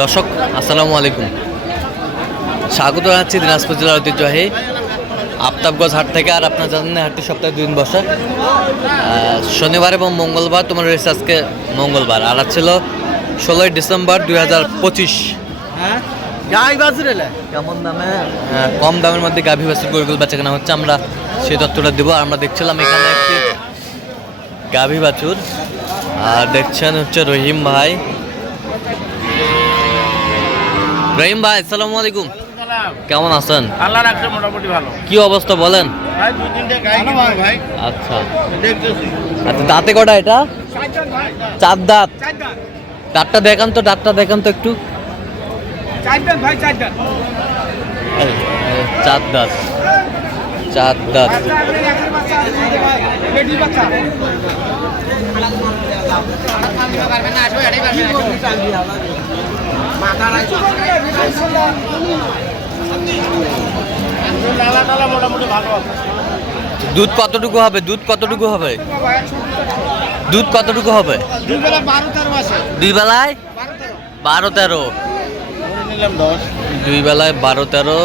দর্শক আসসালামু আলাইকুম। স্বাগত জানাচ্ছি দিনাজপুর জেলার ঐতিহ্যবাহী আফতাবগঞ্জ হাট থেকে আর আপনার জানেন হাটটি সপ্তাহে দুদিন বসে শনিবার এবং মঙ্গলবার তোমার রয়েছে আজকে মঙ্গলবার। আর আজ ছিল ষোলোই ডিসেম্বর দুই হাজার পঁচিশ। গাই কেমন দামে? আহ, কম দামের মধ্যে গাভী বাছুর গরুগুলো বেচা কেনা হচ্ছে। আমরা সেই তথ্যটা দেবো। আর আমরা দেখছিলাম এখানে একটি গাভী বাছুর। আর দেখছেন হচ্ছে রহিম ভাই। রহিম ভাই আসসালামু আলাইকুম। কেমন আছেন? আল্লাহ রাখছে মোটামুটি ভালো। কি অবস্থা বলেন? আচ্ছা। আচ্ছা দাঁতে কটা এটা? চার দাঁত। দাঁতটা দেখান তো দাঁতটা দেখান তো একটু। চার দাঁত। চার দাঁত। দুধ কতটুকু হবে? দুধ কতটুকু হবে? দুধ কতটুকু হবে? দুই বেলায় বারো তেরো। দুই বেলায় বারো তেরো।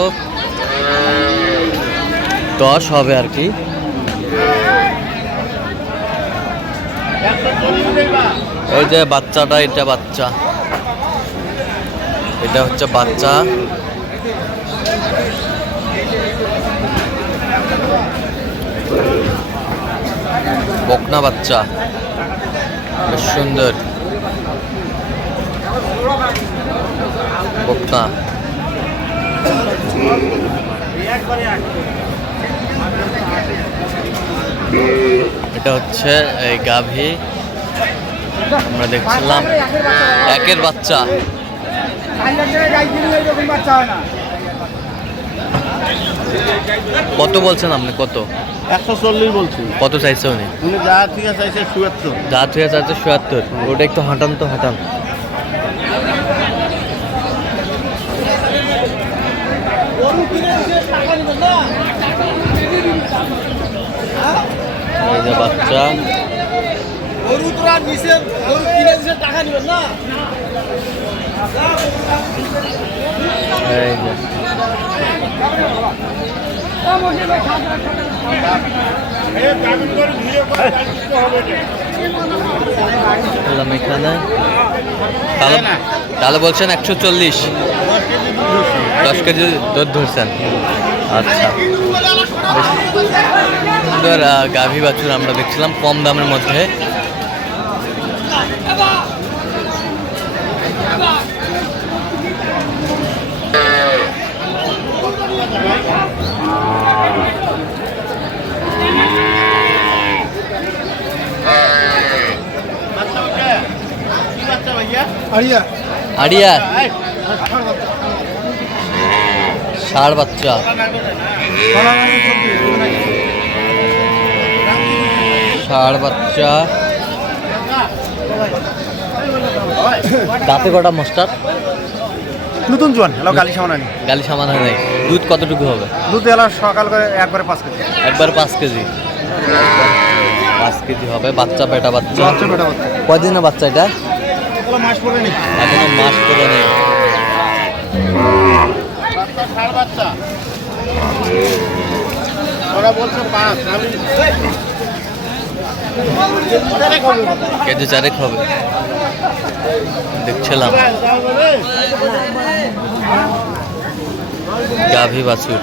দশ হবে আর কি। এই যে বাচ্চাটা এটা বাচ্চা। এটা হচ্ছে বাচ্চা। বকনা বাচ্চা। বেশ সুন্দর। বকনা। এটা হচ্ছে এই গাভী। আমরা দেখছিলাম একের বাচ্চা। কত বলছেন আপনি? কত? একশো চল্লিশ বলছি। কত চাইছে উনি? উনি যা আছে চাইছে চুয়াত্তর। যা ঠিক আছে আছে চুয়াত্তর। ওটা একটু হাঁটান তো হাঁটান এই যে বাচ্চা গরু তোরা নিচে গরু কিনে দিছে টাকা নিবেন না এই যে এখানে। তাহলে তাহলে বলছেন একশো চল্লিশ। দশ কেজি দুধ ধরছেন। আচ্ছা। সুন্দর গাভী বাছুর আমরা দেখছিলাম কম দামের মধ্যে। আড়িয়া। ষাড় বাচ্চা। ষাড় বাচ্চা। দাঁতে কটা মাস্টার নতুন জোয়ান হ্যালো গালি সামানানি গালি সামান হয় নাই। দুধ কতটুকু হবে? দুধ এলা সকাল করে একবারে পাঁচ কেজি। একবার পাঁচ কেজি? পাঁচ কেজি হবে। বাচ্চা বেটা বাচ্চা? বাচ্চা বেটা বাচ্চা। কয়দিনের বাচ্চা এটা? মাস পরে নি এখনও মাস করে নেই। বাচ্চা ওরা বলছে পাঁচ আমি কেজি চারেক হবে। দেখছিলাম। গাভী বাছুর।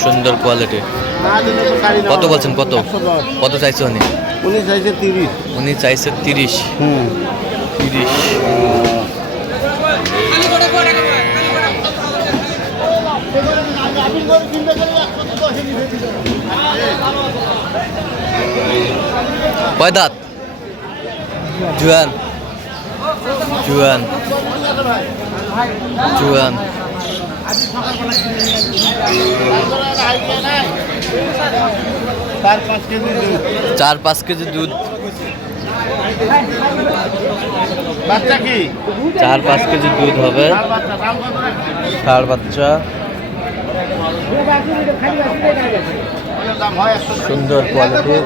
সুন্দর কোয়ালিটি কত বলছেন কত? কত চাইছে উনি? উনি চাইছে তিরিশ। উনি চাইছে তিরিশ। হুম। তিরিশ। কয় দাঁত? জুয়ান। জুয়ান। জুয়ান। চার পাঁচ কেজি দুধ। চার পাঁচ কেজি দুধ বাচ্চা কি? চার পাঁচ কেজি দুধ হবে। ষাড় বাচ্চা দাম কত রাখছি? ষাড় বাচ্চা দাম হয় একশো সুন্দর কোয়ালিটি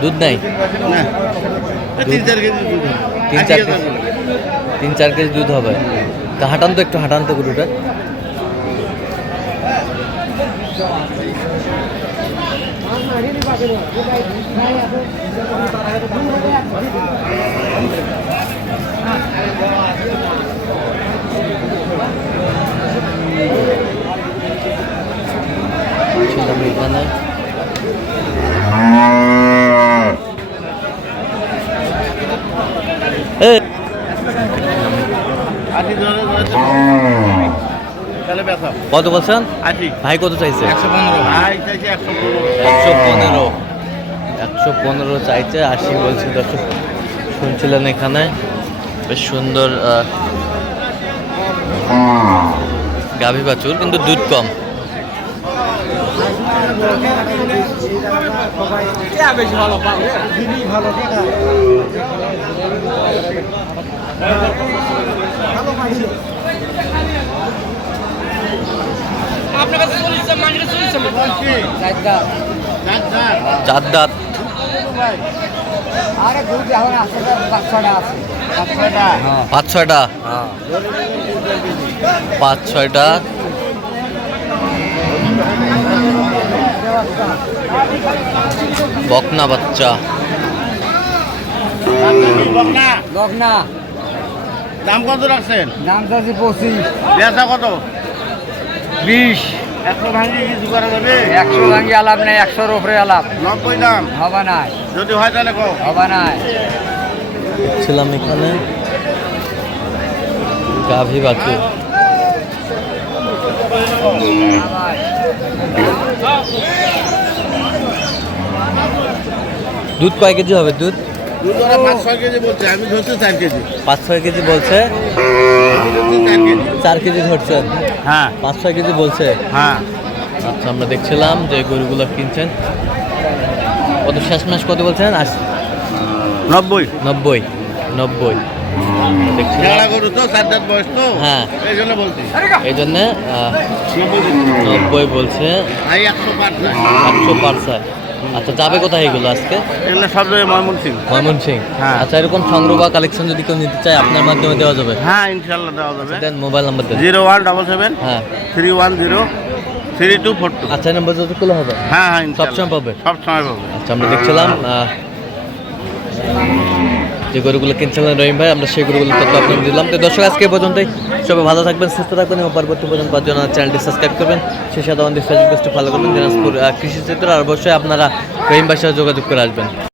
দুধ নাই? না তিন চার কেজি। তিন চার কেজি? তিন চার কেজি দুধ হবে। তা হাঁটান তো একটু হাঁটান তো গরুটা। ছিলাম এখানে এই আশি ব্যথা। কত বলছেন? আশি। ভাই কত চাইছে? একশো পনেরো। ভাই চাইছে একশো পনেরো। একশো পনেরো একশো পনেরো চাইছে আশি বলছে দর্শক শুনছিলেন এখানে। বেশ সুন্দর গাভী বাছুর কিন্তু দুধ কম। ভালো পাবে আপনার কাছে চল্লিশ মার্কেটে চল্লিশ চার দাঁত পাঁচ ছটা আছে। পাঁচ ছয়টা? পাঁচ ছয়টা? বকনা বাচ্চা। দাম কত রাখছেন? দাম চাচ্ছি পঁচিশ। কত? বিশ। একশো ভাঙি কিছু করা যাবে? একশো ভাঙ্গি আলাপ নেই একশোর উপরে আলাপ। নব্বই দাম? হবে নাই যদি হয় তাহলে কো হবে নাই ছিলাম এখানে। গাভী বাছুর দুধ কয় কেজি হবে? দুধ? দুধ ওরা পাঁচ ছয় কেজি বলছে আমি ধরছি চার কেজি। পাঁচ ছয় কেজি বলছে। চার কেজি। ধরছেন হ্যাঁ। পাঁচ ছয় কেজি বলছে। হ্যাঁ। আচ্ছা আমরা দেখছিলাম যে গরুগুলো কিনছেন। কত শেষ মাস কত বলছেন? আশি নব্বই। নব্বই। নব্বই। দেখছিলাম। গরু তো চার দাঁত বয়স তো। হ্যাঁ। এই জন্য নব্বই বলছে। একশো পার্সায় আচ্ছা যাবে কোথায় এগুলো আজকে? এগুলো সব জায়গায় ময়মন সিং ময়মন সিং হ্যাঁ। আচ্ছা এরকম সংগ্রহ বা কালেকশন যদি কেউ নিতে চায় আপনার মাধ্যমে দেওয়া যাবে? হ্যাঁ ইনশাল্লাহ দেওয়া যাবে। দেন মোবাইল নাম্বার দেন। জিরো ওয়ান ডাবল সেভেন হ্যাঁ। Three one zero three two four two. আচ্ছা নাম্বার খোলা হবে? হ্যাঁ হ্যাঁ সবসময় পাবে? সবসময় পাবে। আচ্ছা আমরা দেখছিলাম যে গরুগুলো কিনছিলেন রহিম ভাই, আমরা সেই গরুগুলো তথ্য আপনাকে দিলাম। তো দর্শক, আজকে পর্যন্তই। সবাই ভালো থাকবেন, সুস্থ থাকবেন এবং পরবর্তী পর্যন্ত পাওয়ার জন্য চ্যানেলটি সাবস্ক্রাইব করবেন। সেই সাথে আমাদের ফেসবুক পেজটি ফলো করবেন, দিনাজপুর কৃষি চিত্র আর অবশ্যই আপনারা রহিম ভাইয়ের সাথে যোগাযোগ করে আসবেন।